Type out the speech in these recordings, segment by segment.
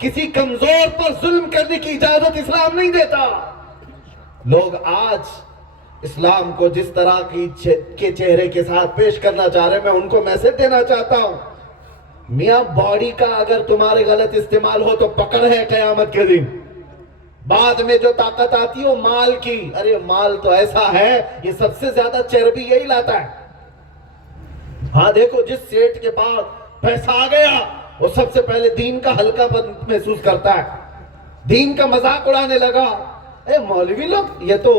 کسی کمزور پر ظلم کرنے کی اجازت اسلام نہیں دیتا۔ لوگ آج اسلام کو جس طرح کے چہرے کے ساتھ پیش کرنا چاہ رہے ہیں، میں ان کو میسج دینا چاہتا ہوں، میاں باڈی کا اگر تمہارے غلط استعمال ہو تو پکڑ ہے قیامت کے دن۔ بعد میں جو طاقت آتی ہے وہ مال کی، ارے مال تو ایسا ہے یہ سب سے زیادہ چربی یہی لاتا ہے۔ ہاں دیکھو، جس سیٹ کے بعد پیسہ آ گیا وہ سب سے پہلے دین کا ہلکا پن محسوس کرتا ہے، دین کا مذاق اڑانے لگا۔ اے مولوی لوگ یہ تو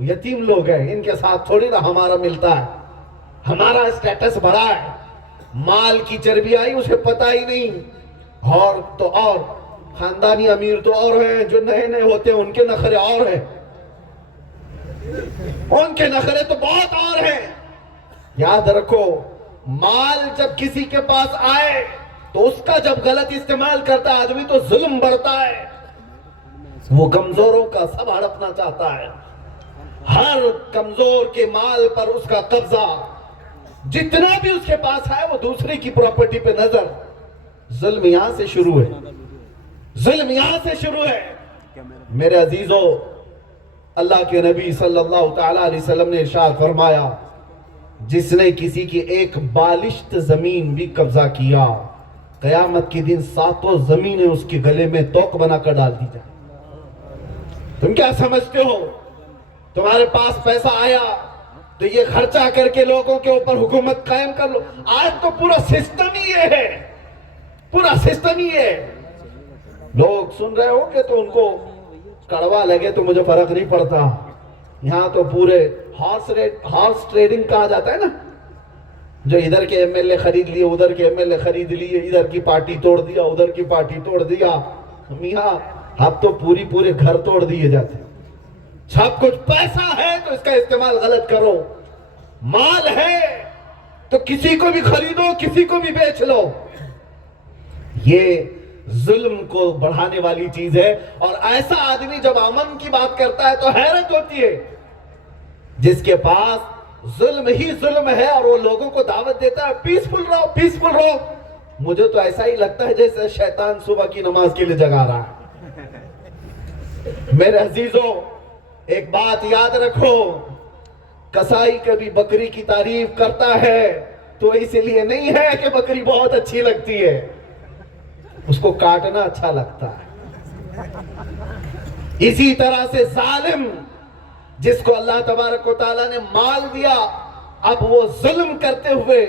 یتیم لوگ ہیں، ان کے ساتھ تھوڑی نہ ہمارا ملتا ہے، ہمارا اسٹیٹس بڑا ہے۔ مال کی چربی آئی اسے پتہ ہی نہیں۔ اور تو اور خاندانی امیر تو اور ہیں، جو نئے نئے ہوتے ہیں ان کے نخرے اور ہیں، ان کے نخرے تو بہت اور ہیں۔ یاد رکھو، مال جب کسی کے پاس آئے تو اس کا جب غلط استعمال کرتا ہے آدمی تو ظلم بڑھتا ہے، وہ کمزوروں کا سب ہڑپنا چاہتا ہے۔ ہر کمزور کے مال پر اس کا قبضہ، جتنا بھی اس کے پاس ہے وہ دوسرے کی پراپرٹی پہ نظر۔ ظلم یہاں سے شروع ہے، ظلم یہاں سے شروع ہے۔ میرے عزیزو، اللہ کے نبی صلی اللہ تعالیٰ علیہ وسلم نے ارشاد فرمایا، جس نے کسی کی ایک بالشت زمین بھی قبضہ کیا، قیامت کے دن 7 زمینیں اس کے گلے میں توق بنا کر ڈال دی جائیں۔ تم کیا سمجھتے ہو تمہارے پاس پیسہ آیا تو یہ خرچہ کر کے لوگوں کے اوپر حکومت قائم کر لو؟ آج تو پورا سسٹم ہی یہ ہے، پورا سسٹم ہی ہے۔ لوگ سن رہے ہو کہ تو ان کو کڑوا لگے تو مجھے فرق نہیں پڑتا، یہاں تو پورے ہارس ٹریڈنگ کہا جاتا ہے نا، جو ادھر کے ایم ایل اے خرید لیے، ادھر کے ایم ایل اے خرید لیے، ادھر کی پارٹی توڑ دیا، ادھر کی پارٹی توڑ دیا۔ میاں اب تو پورے گھر توڑ دیے جاتے ہیں۔ سب کچھ پیسہ ہے تو اس کا استعمال غلط کرو، مال ہے تو کسی کو بھی خریدو، کسی کو بھی بیچ لو۔ یہ ظلم کو بڑھانے والی چیز ہے، اور ایسا آدمی جب امن کی بات کرتا ہے تو حیرت ہوتی ہے۔ جس کے پاس ظلم ہی ظلم ہے اور وہ لوگوں کو دعوت دیتا ہے پیسفل رہو، پیسفل رہو، مجھے تو ایسا ہی لگتا ہے جیسے شیطان صبح کی نماز کے لیے جگا رہا ہے۔ میرے عزیزو، ایک بات یاد رکھو، کسائی کبھی بکری کی تعریف کرتا ہے تو اس لیے نہیں ہے کہ بکری بہت اچھی لگتی ہے، اس کو کاٹنا اچھا لگتا ہے۔ اسی طرح سے ظالم، جس کو اللہ تبارک و تعالیٰ نے مال دیا، اب وہ ظلم کرتے ہوئے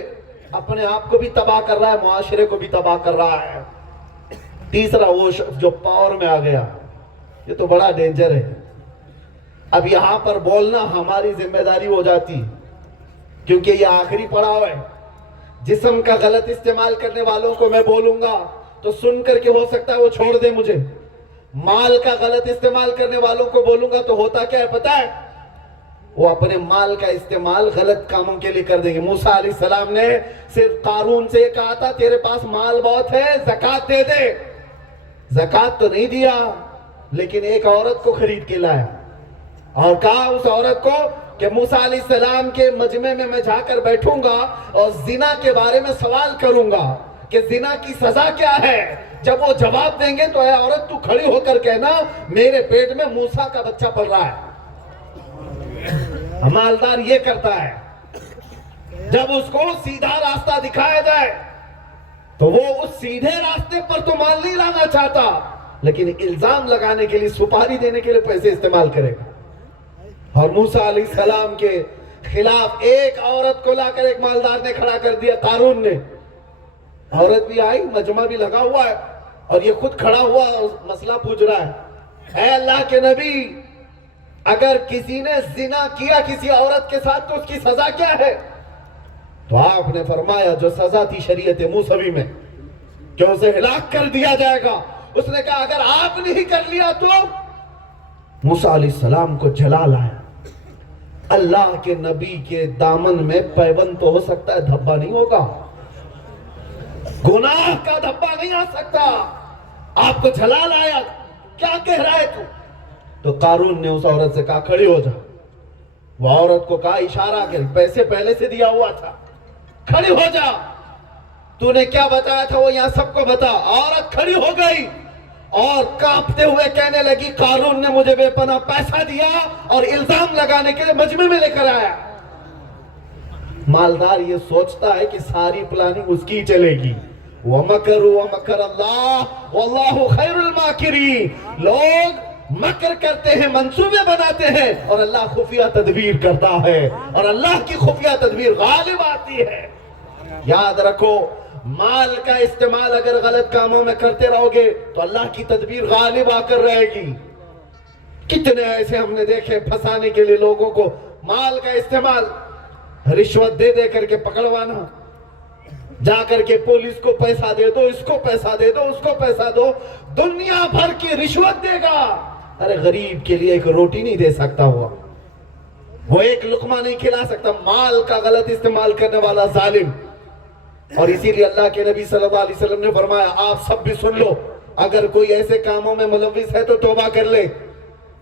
اپنے آپ کو بھی تباہ کر رہا ہے، معاشرے کو بھی تباہ کر رہا ہے۔ تیسرا، وہ شخص جو پاور میں آ گیا، یہ تو بڑا ڈینجر ہے۔ اب یہاں پر بولنا ہماری ذمہ داری ہو جاتی، کیونکہ یہ آخری پڑاؤ ہے۔ جسم کا غلط استعمال کرنے والوں کو میں بولوں گا تو سن کر کے ہو سکتا ہے وہ چھوڑ دے مجھے، مال کا غلط استعمال کرنے والوں کو بولوں گا تو ہوتا کیا ہے پتہ ہے؟ وہ اپنے مال کا استعمال غلط کاموں کے لیے کر دیں گے۔ موسیٰ علیہ السلام نے صرف قارون سے کہا تھا تیرے پاس مال بہت ہے، زکوٰۃ دے دے، زکوٰۃ تو نہیں دیا، لیکن ایک عورت کو خرید کے لایا اور کہا اس عورت کو کہ موسیٰ علیہ السلام کے مجمع میں میں جا کر بیٹھوں گا اور زنا کے بارے میں سوال کروں گا کہ زنا کی سزا کیا ہے۔ جب وہ جواب دیں گے تو اے عورت تو کھڑی ہو کر کہنا میرے پیٹ میں موسیٰ کا بچہ پل رہا ہے۔ مالدار یہ کرتا ہے، جب اس کو سیدھا راستہ دکھایا جائے تو وہ اس سیدھے راستے پر تو مال نہیں لانا چاہتا، لیکن الزام لگانے کے لیے، سپاری دینے کے لیے پیسے استعمال کرے گا۔ اور موسیٰ علیہ السلام کے خلاف ایک عورت کو لا کر ایک مالدار نے کھڑا کر دیا، قارون نے۔ عورت بھی آئی، مجمع بھی لگا ہوا ہے اور یہ خود کھڑا ہوا مسئلہ پوچھ رہا ہے، اے اللہ کے نبی، اگر کسی نے زنا کیا کسی عورت کے ساتھ تو اس کی سزا کیا ہے؟ تو آپ نے فرمایا جو سزا تھی شریعت موسوی میں کہ اسے ہلاک کر دیا جائے گا۔ اس نے کہا اگر آپ نہیں کر لیا تو موسیٰ علیہ السلام کو جلا لایا۔ اللہ کے نبی کے دامن میں پیوند تو ہو سکتا ہے، دھبا نہیں ہوگا، گناہ کا دھبا نہیں آ سکتا۔ آپ کو جلا لایا، کیا کہہ رہا ہے تو قارون نے اس عورت سے کہا کھڑی ہو جا۔ وہ عورت کو کہا اشارہ کر، پیسے پہلے سے دیا ہوا تھا، کھڑی ہو جا، تو نے کیا بتایا تھا وہ یہاں سب کو بتا۔ عورت کھڑی ہو گئی، اور کانپتے ہوئے کہنے لگی قارون نے مجھے بے پناہ پیسہ دیا اور الزام لگانے کے لیے مجمع میں لے کر آیا۔ مالدار یہ سوچتا ہے کہ ساری پلاننگ اس کی چلے گی۔ وَمَكَرُوا وَمَكَرَ اللَّهُ وَاللَّهُ خَيْرُ الْمَاكِرِينَ، لوگ مکر کرتے ہیں، منصوبے بناتے ہیں، اور اللہ خفیہ تدبیر کرتا ہے، اور اللہ کی خفیہ تدبیر غالب آتی ہے۔ یاد رکھو، مال کا استعمال اگر غلط کاموں میں کرتے رہو گے تو اللہ کی تدبیر غالب آ کر رہے گی۔ کتنے ایسے ہم نے دیکھے پھنسانے کے لیے لوگوں کو، مال کا استعمال رشوت دے دے کر کے پکڑوانا، جا کر کے پولیس کو پیسہ دے دو، اس کو پیسہ دے دو، اس کو پیسہ دو، دنیا بھر کی رشوت دے گا۔ ارے غریب کے لیے ایک روٹی نہیں دے سکتا ہوا، وہ ایک لقمہ نہیں کھلا سکتا۔ مال کا غلط استعمال کرنے والا ظالم۔ اور اسی لیے اللہ کے نبی صلی اللہ علیہ وسلم نے فرمایا، آپ سب بھی سن لو، اگر کوئی ایسے کاموں میں ملوث ہے تو توبہ کر لے۔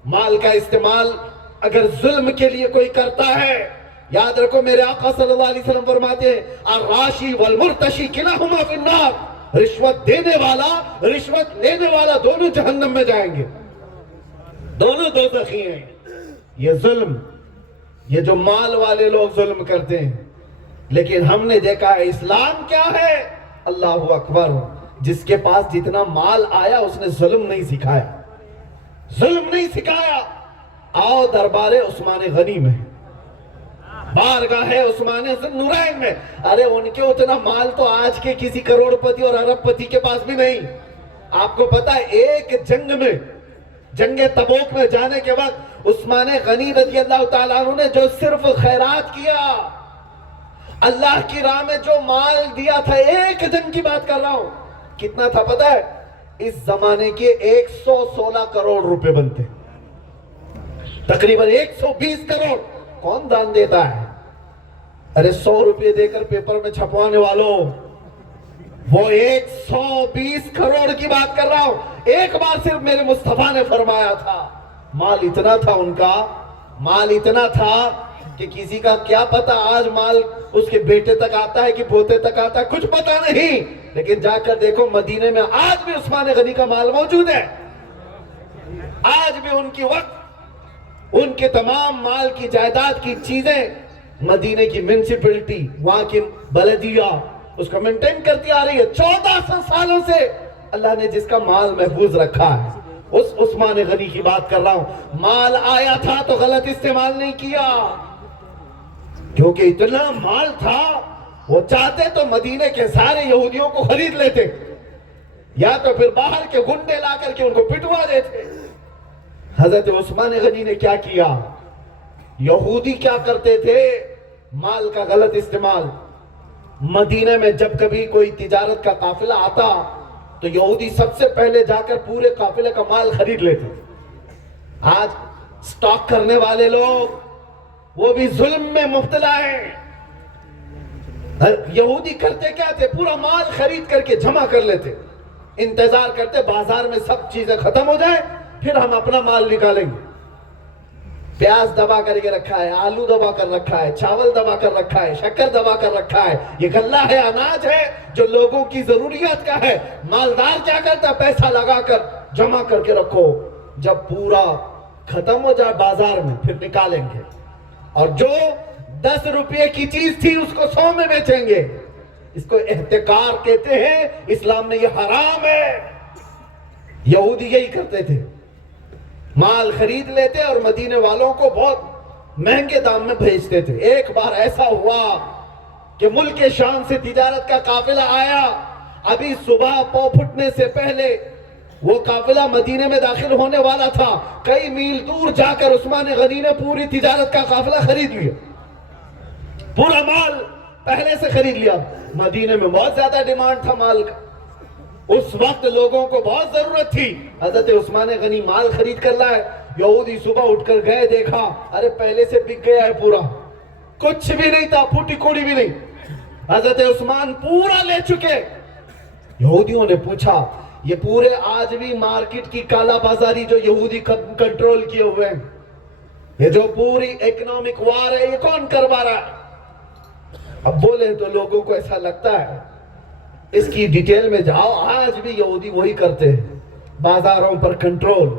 مال کا استعمال اگر ظلم کے لیے کوئی کرتا ہے، یاد رکھو میرے آقا صلی اللہ علیہ وسلم فرماتے ہیں، الراشی والمرتشی کلاہما فی النار، رشوت دینے والا، رشوت لینے والا دونوں جہنم میں جائیں گے، دونوں دوزخی ہیں۔ یہ ظلم، یہ جو مال والے لوگ ظلم کرتے ہیں، لیکن ہم نے دیکھا ہے اسلام کیا ہے؟ اللہ اکبر، جس کے پاس جتنا مال آیا اس نے ظلم نہیں سکھایا، ظلم نہیں سکھایا۔ آؤ دربار عثمان غنی میں، بارگاہ عثمان نورین میں، ارے ان کے اتنا مال تو آج کے کسی کروڑ پتی اور ارب پتی کے پاس بھی نہیں۔ آپ کو پتا ہے ایک جنگ میں، جنگ تبوک میں جانے کے وقت عثمان غنی رضی اللہ تعالیٰ عنہ نے جو صرف خیرات کیا، اللہ کی راہ میں جو مال دیا تھا، ایک جنگ کی بات کر رہا ہوں، کتنا تھا پتا ہے؟ اس زمانے کے 116 کروڑ روپے بنتے، تقریباً 120 کروڑ۔ کون دان دیتا ہے؟ ارے 100 روپے دے کر پیپر میں چھپوانے والوں، وہ 120 کروڑ کی بات کر رہا ہوں۔ ایک بار صرف میرے مصطفیٰ نے فرمایا تھا، مال اتنا تھا ان کا، مال اتنا تھا کہ کسی کا کیا پتا آج مال اس کے بیٹے تک آتا ہے کہ پوتے تک آتا ہے، کچھ پتا نہیں، لیکن جا کر دیکھو مدینے میں آج بھی عثمان غنی کا مال موجود ہے۔ آج بھی ان کی وقت، ان کے تمام مال کی جائیداد کی چیزیں مدینے کی میونسپلٹی، وہاں کی بلدیہ اس کو مینٹین کرتی آ رہی ہے۔ 1400 سالوں سے اللہ نے جس کا مال محفوظ رکھا ہے، اس عثمان غنی کی بات کر رہا ہوں۔ مال آیا تھا تو غلط استعمال نہیں کیا، کیونکہ اتنا مال تھا، وہ چاہتے تو مدینے کے سارے یہودیوں کو خرید لیتے، یا تو پھر باہر کے گنڈے لا کر کے ان کو پٹوا دیتے۔ حضرت عثمان غنی نے کیا کیا؟ یہودی کیا کرتے تھے؟ مال کا غلط استعمال۔ مدینے میں جب کبھی کوئی تجارت کا قافلہ آتا تو یہودی سب سے پہلے جا کر پورے قافلے کا مال خرید لیتے۔ آج سٹاک کرنے والے لوگ وہ بھی ظلم میں مبتلا ہیں۔ یہودی کرتے کیا تھے؟ پورا مال خرید کر کے جمع کر لیتے، انتظار کرتے بازار میں سب چیزیں ختم ہو جائیں پھر ہم اپنا مال نکالیں گے۔ پیاز دبا کر کے رکھا ہے، آلو دبا کر رکھا ہے، چاول دبا کر رکھا ہے، شکر دبا کر رکھا ہے، یہ غلہ ہے، اناج ہے جو لوگوں کی ضروریات کا ہے۔ مالدار کیا کرتا ہے؟ پیسہ لگا کر جمع کر کے رکھو، جب پورا ختم ہو جائے بازار میں پھر نکالیں گے، اور جو 10 روپے کی چیز تھی اس کو 100 میں بیچیں گے۔ اس کو احتکار کہتے ہیں، اسلام میں یہ حرام ہے۔ یہودی یہی کرتے تھے، مال خرید لیتے اور مدینے والوں کو بہت مہنگے دام میں بھیجتے تھے۔ ایک بار ایسا ہوا کہ ملک شام سے تجارت کا قافلہ آیا، ابھی صبح پاؤں پھٹنے سے پہلے وہ قافلہ مدینے میں داخل ہونے والا تھا، کئی میل دور جا کر عثمان غنی نے پوری تجارت کا قافلہ خرید لیا، پورا مال پہلے سے خرید لیا۔ مدینے میں بہت زیادہ ڈیمانڈ تھا مال کا، اس وقت لوگوں کو بہت ضرورت تھی۔ حضرت عثمان غنی مال خرید کر لائے، یہودی صبح اٹھ کر گئے، دیکھا ارے پہلے سے بک گیا ہے پورا، کچھ بھی نہیں تھا، پھوٹی کوڑی بھی نہیں۔ حضرت عثمان پورا لے چکے۔ یہودیوں نے پوچھا یہ پورے آج بھی مارکیٹ کی کالا بازاری جو یہودی کنٹرول کیے ہوئے ہیں، یہ جو پوری اکنامک وار ہے، یہ کون کروا رہا ہے؟ اب بولے تو لوگوں کو ایسا لگتا ہے، اس کی ڈیٹیل میں جاؤ، آج بھی یہودی وہی کرتے ہیں۔ بازاروں پر کنٹرول،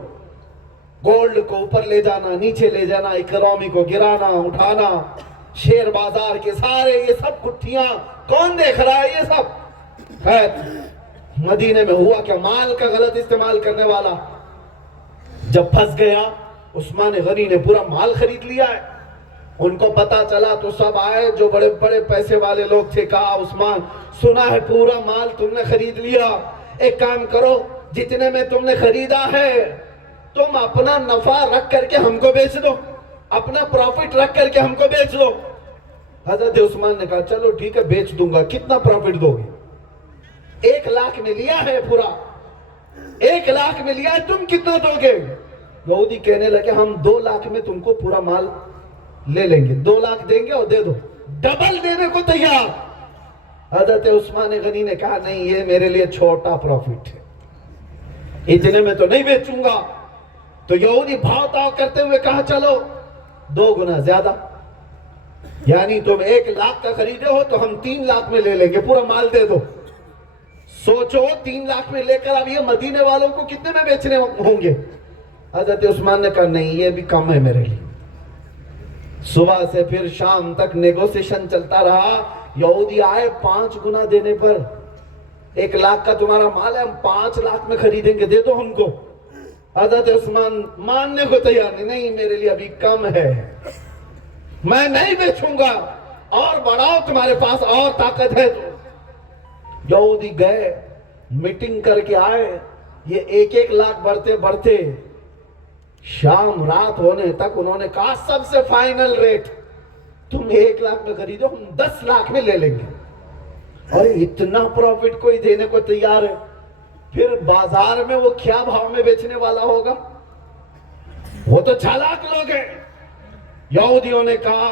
گولڈ کو اوپر لے جانا نیچے لے جانا، اکنامی کو گرانا اٹھانا، شیئر بازار کے سارے یہ سب گٹھیاں کون دیکھ رہا ہے یہ سب؟ خیر مدینے میں ہوا کہ مال کا غلط استعمال کرنے والا جب پھنس گیا، عثمان غنی نے پورا مال خرید لیا ہے۔ ان کو پتا چلا تو سب آئے، جو بڑے بڑے پیسے والے لوگ تھے، کہا عثمان سنا ہے پورا مال تم نے خرید لیا، ایک کام کرو جتنے میں تم نے خریدا ہے تم اپنا نفع رکھ کر کے ہم کو بیچ دو، اپنا پروفٹ رکھ کر کے ہم کو بیچ دو۔ حضرت عثمان نے کہا چلو ٹھیک ہے بیچ دوں گا، کتنا پروفٹ دو گے؟ 1,00,000 میں لیا ہے پورا، 1,00,000 میں لیا ہے، تم کتنا دو گے؟ یہودی کہنے لگے ہم 2,00,000 میں تم کو پورا مال لے لیں گے، 2,00,000 دیں گے اور دے دو، ڈبل دینے کو تیار۔ حضرت عثمان غنی نے کہا نہیں یہ میرے لیے چھوٹا پروفٹ ہے، اتنے میں تو نہیں بیچوں گا۔ تو یہودی بھاؤ تاؤ کرتے ہوئے کہا چلو 2 گنا زیادہ، یعنی تم 1,00,000 کا خریدے ہو تو ہم 3,00,000 میں لے لیں گے، پورا مال دے دو۔ سوچو 3,00,000 میں لے کر اب یہ مدینے والوں کو کتنے میں بیچنے ہوں گے؟ حضرت عثمان نے کہا نہیں یہ بھی کم ہے میرے لیے۔ صبح سے پھر شام تک نیگوسیشن چلتا رہا، یہودی آئے 5 گنا دینے پر، 1,00,000 کا تمہارا مال ہے ہم 5,00,000 میں خریدیں گے، دے دو ہم کو۔ حضرت عثمان ماننے کو تیار نہیں میرے لیے ابھی کم ہے، میں نہیں بیچوں گا، اور بڑھاؤ تمہارے پاس اور طاقت ہے تو۔ یہودی گئے میٹنگ کر کے آئے، یہ 1,00,000 بڑھتے بڑھتے شام رات ہونے تک انہوں نے کہا سب سے فائنل ریٹ تم 1,00,000 میں خریدو ہم 10,00,000 میں لے لیں گے۔ اور اتنا پروفٹ کوئی دینے کو تیار ہے، پھر بازار میں وہ کیا بھاؤ میں بیچنے والا ہوگا؟ وہ تو چالاک لوگ ہیں۔ یہودیوں نے کہا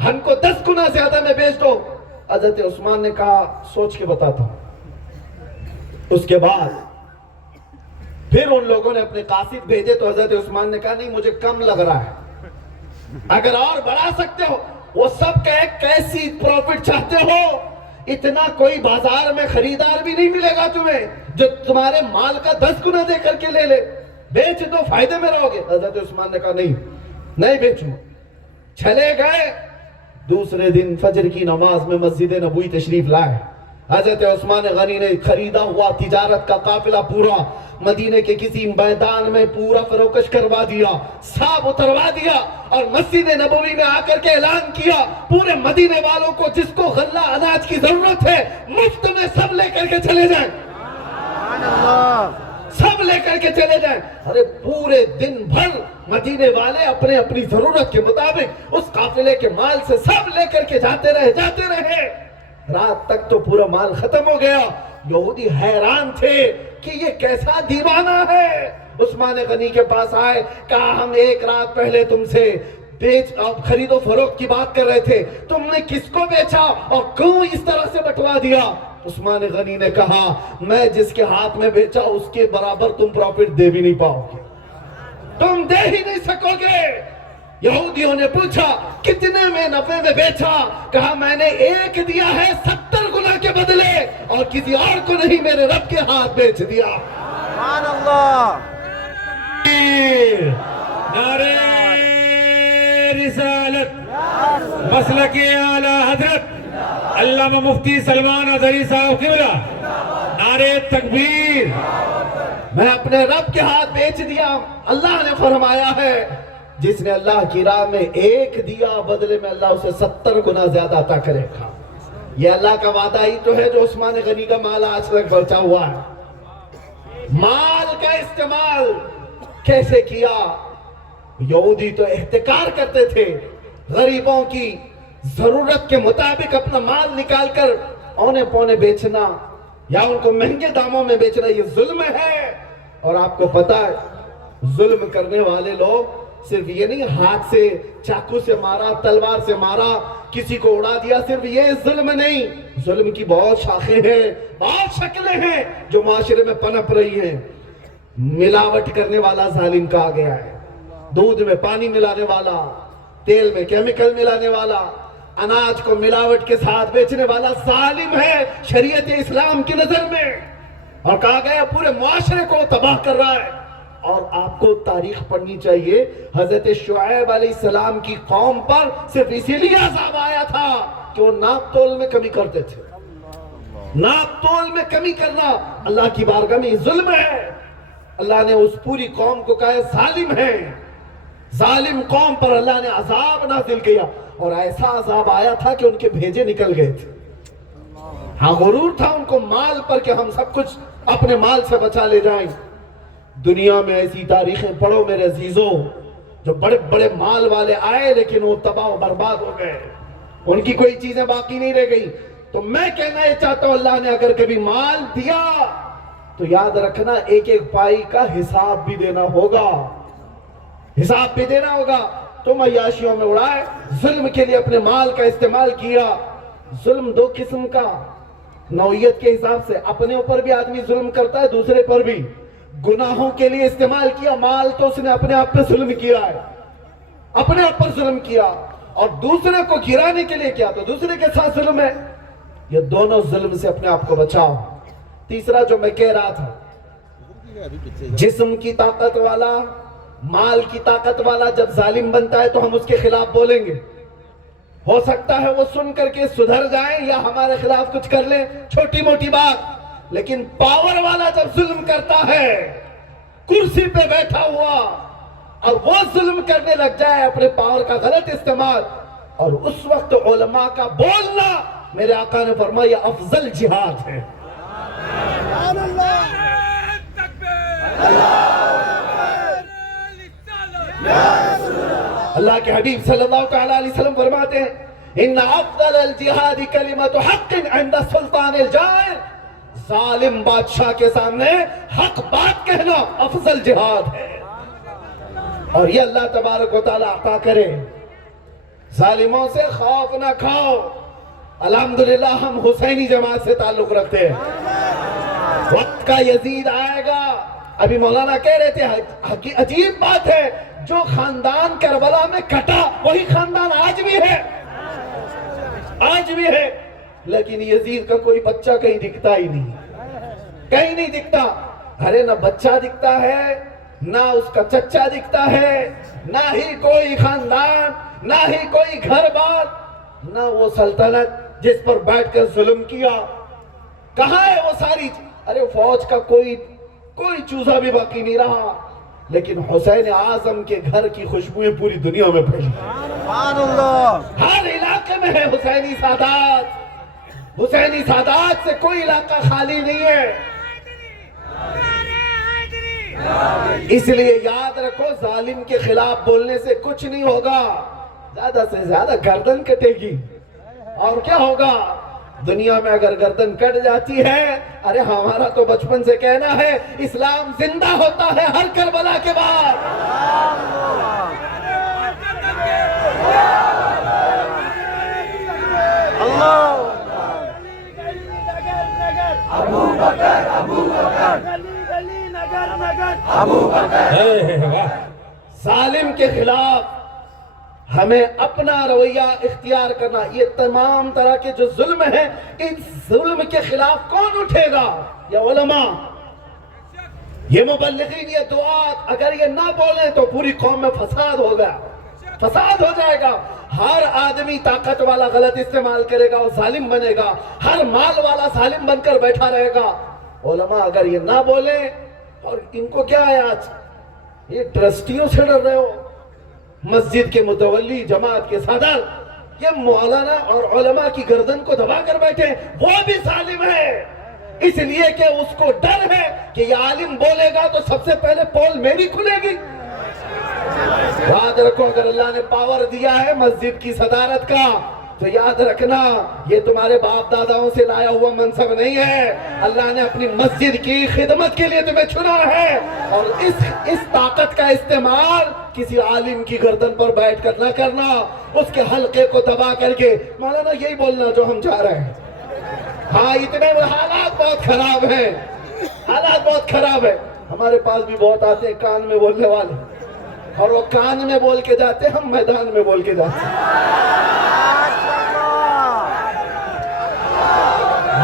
ہم کو 10 گنا زیادہ میں بیچ دو۔ حضرت عثمان نے کہا سوچ کے بتاتا ہوں۔ اس کے بعد پھر ان لوگوں نے اپنے قاصد بھیجے تو حضرت عثمان نے کہا نہیں مجھے کم لگ رہا ہے، اگر اور بڑھا سکتے ہو۔ وہ سب کہ کیسی پروفٹ چاہتے ہو، اتنا کوئی بازار میں خریدار بھی نہیں ملے گا تمہیں جو تمہارے مال کا 10 گنا دے کر کے لے لے، بیچ دو فائدے میں رہو گے۔ حضرت عثمان نے کہا نہیں بیچوں۔ چلے گئے، دوسرے دن فجر کی نماز میں مسجد نبوی تشریف لائے۔ حضرت عثمان غنی نے خریدا ہوا تجارت کا قافلہ پورا مدینے کے کسی میدان میں پورا فروخت کروا دیا، صاحب اتروا دیا، اور مسجد نبوی میں آ کر کے اعلان کیا پورے مدینے والوں کو جس کو غلہ اناج کی ضرورت ہے مفت میں سب لے کر کے چلے جائیں، سب لے کر کے چلے جائیں۔ ارے پورے دن بھر مدینے والے اپنے اپنی ضرورت کے مطابق اس قافلے کے مال سے سب لے کر کے جاتے رہے۔ رات تک تو پورا مال ختم ہو گیا۔ یہودی حیران تھے کہ یہ کیسا دیوانہ ہے۔ عثمان غنی کے پاس آئے، کہا ہم 1 رات پہلے تم سے خرید و فروخت کی بات کر رہے تھے، تم نے کس کو بیچا اور کیوں اس طرح سے بٹوا دیا؟ عثمان غنی نے کہا میں جس کے ہاتھ میں بیچا اس کے برابر تم پروفٹ دے بھی نہیں پاؤ گے، تم دے ہی نہیں سکو گے۔ یہودیوں نے پوچھا کتنے میں نفع میں بیچا؟ کہا میں نے 1 دیا ہے 70 گنا کے بدلے، اور کسی اور کو نہیں، میرے رب کے ہاتھ بیچ دیا۔ سبحان اللہ۔ نعرہ رسالت مسلک اعلی حضرت علامہ مفتی سلمان اظہری صاحب قبلہ، نعرہ تکبیر۔ میں اپنے رب کے ہاتھ بیچ دیا۔ اللہ نے فرمایا ہے جس نے اللہ کی راہ میں 1 دیا بدلے میں اللہ اسے 70 گنا زیادہ عطا کرے گا۔ یہ اللہ کا وعدہ ہی تو ہے جو عثمان غنی کا مال آج تک بچا ہوا ہے۔ مال کا استعمال کیسے کیا؟ یہودی تو احتکار کرتے تھے، غریبوں کی ضرورت کے مطابق اپنا مال نکال کر اونے پونے بیچنا یا ان کو مہنگے داموں میں بیچنا، یہ ظلم ہے۔ اور آپ کو پتا ہے ظلم کرنے والے لوگ صرف یہ نہیں ہاتھ سے چاقو سے مارا، تلوار سے مارا، کسی کو اڑا دیا، صرف یہ ظلم نہیں، ظلم کی بہت شاخیں ہیں، بہت شکلیں ہیں جو معاشرے میں پنپ رہی ہیں۔ ملاوٹ کرنے والا ظالم کہا گیا ہے، دودھ میں پانی ملانے والا، تیل میں کیمیکل ملانے والا، اناج کو ملاوٹ کے ساتھ بیچنے والا ظالم ہے شریعت اسلام کی نظر میں۔ اور کہا گیا پورے معاشرے کو تباہ کر رہا ہے. اور آپ کو تاریخ پڑھنی چاہیے, حضرت شعیب علیہ السلام کی قوم پر صرف اسی لیے عذاب آیا تھا کہ وہ ناپ تول میں کمی کرتے تھے. ناپ تول میں کمی کرنا اللہ کی بارگاہ میں ظلم ہے. اللہ نے اس پوری قوم کو کہا ظالم ہے. ظالم قوم پر اللہ نے عذاب نازل کیا, اور ایسا عذاب آیا تھا کہ ان کے بھیجے نکل گئے تھے. ہاں غرور تھا ان کو مال پر کہ ہم سب کچھ اپنے مال سے بچا لے جائیں. دنیا میں ایسی تاریخیں پڑھو میرے عزیزوں, جو بڑے بڑے مال والے آئے لیکن وہ تباہ و برباد ہو گئے, ان کی کوئی چیزیں باقی نہیں رہ گئی. تو میں کہنا یہ چاہتا ہوں, اللہ نے اگر کبھی مال دیا تو یاد رکھنا ایک ایک پائی کا حساب بھی دینا ہوگا, حساب بھی دینا ہوگا. تم عیاشیوں میں اڑائے, ظلم کے لیے اپنے مال کا استعمال کیا. ظلم دو قسم کا, نوعیت کے حساب سے اپنے اوپر بھی آدمی ظلم کرتا ہے, دوسرے پر بھی. گناہوں کے لیے استعمال کیا مال تو اس نے اپنے آپ پہ ظلم کیا ہے, اپنے آپ پر ظلم کیا. اور دوسرے کو گرانے کے لیے کیا تو دوسرے کے ساتھ ظلم ہے. یہ دونوں ظلم سے اپنے آپ کو بچاؤ. تیسرا جو میں کہہ رہا تھا, جسم کی طاقت والا, مال کی طاقت والا جب ظالم بنتا ہے تو ہم اس کے خلاف بولیں گے. ہو سکتا ہے وہ سن کر کے سدھر جائیں یا ہمارے خلاف کچھ کر لیں, چھوٹی موٹی بات. لیکن پاور والا جب ظلم کرتا ہے, کرسی پہ بیٹھا ہوا, اور وہ ظلم کرنے لگ جائے اپنے پاور کا غلط استعمال, اور اس وقت علماء کا بولنا میرے آقا نے فرمایا افضل جہاد ہے. اللہ کے حبیب صلی اللہ تعالیٰ علیہ وسلم فرماتے ہیں ان افضل الجہاد کلمت حق عند السلطان الجائر. ظالم بادشاہ کے سامنے حق بات کہنا افضل جہاد ہے. اور یہ اللہ تبارک و تعالیٰ عطا کرے. ظالموں سے خوف نہ کھاؤ. الحمدللہ ہم حسینی جماعت سے تعلق رکھتے ہیں. وقت کا یزید آئے گا. ابھی مولانا کہہ رہے تھے عجیب بات ہے, جو خاندان کربلا میں کٹا وہی خاندان آج بھی ہے, آج بھی ہے. لیکن یزید کا کوئی بچہ کہیں دکھتا ہی نہیں, کہیں نہیں دکھتا. ارے نہ بچہ دکھتا ہے, نہ اس کا چچا دکھتا ہے, نہ ہی کوئی خاندان, نہ ہی کوئی گھر بار, نہ وہ سلطنت جس پر بیٹھ کر ظلم کیا. کہاں ہے وہ ساری؟ ارے فوج کا کوئی چوزا بھی باقی نہیں رہا. لیکن حسین اعظم کے گھر کی خوشبوئیں پوری دنیا میں پھیلی. سبحان اللہ. ہر علاقے میں ہے حسینی سادات. حسینی سادات سے کوئی علاقہ خالی نہیں ہے. اس لیے یاد رکھو, ظالم کے خلاف بولنے سے کچھ نہیں ہوگا, زیادہ سے زیادہ گردن کٹے گی. اور کیا ہوگا؟ دنیا میں اگر گردن کٹ جاتی ہے, ارے ہمارا تو بچپن سے کہنا ہے اسلام زندہ ہوتا ہے ہر کربلا کے بعد. اللہ. واہ. ظالم کے خلاف ہمیں اپنا رویہ اختیار کرنا. یہ تمام طرح کے جو ظلم ہیں, ان ظلم کے خلاف کون اٹھے گا؟ یہ علماء, یہ مبلغین, یہ دعات. اگر یہ نہ بولیں تو پوری قوم میں فساد ہوگا, فساد ہو جائے گا. ہر آدمی طاقت والا غلط استعمال کرے گا, وہ ظالم بنے گا. ہر مال والا ظالم بن کر بیٹھا رہے گا. علماء اگر یہ نہ بولیں, اور ان کو کیا ہے آج, یہ ٹرسٹیوں سے ڈر رہے ہو, مسجد کے متولی, جماعت کے صدر, یہ مولانا اور علماء کی گردن کو دبا کر بیٹھے, وہ بھی ظالم ہے. اس لیے کہ اس کو ڈر ہے کہ یہ عالم بولے گا تو سب سے پہلے پول میری کھلے گی. یاد رکھو, اگر اللہ نے پاور دیا ہے مسجد کی صدارت کا, تو یاد رکھنا یہ تمہارے باپ داداؤں سے لایا ہوا منصب نہیں ہے. اللہ نے اپنی مسجد کی خدمت کے لیے تمہیں چنا ہے. اور اس طاقت کا استعمال کسی عالم کی گردن پر بیٹھ کر نہ کرنا, اس کے حلقے کو دبا کر کے. مولانا یہی بولنا جو ہم چاہ رہے ہیں. ہاں اتنے حالات بہت خراب ہیں, حالات بہت خراب ہے. ہمارے پاس بھی بہت آتے ہیں کان میں بولنے والے, اور وہ کان میں بول کے جاتے, ہم میدان میں بول کے جاتے.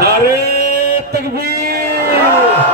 نعرے تکبیر.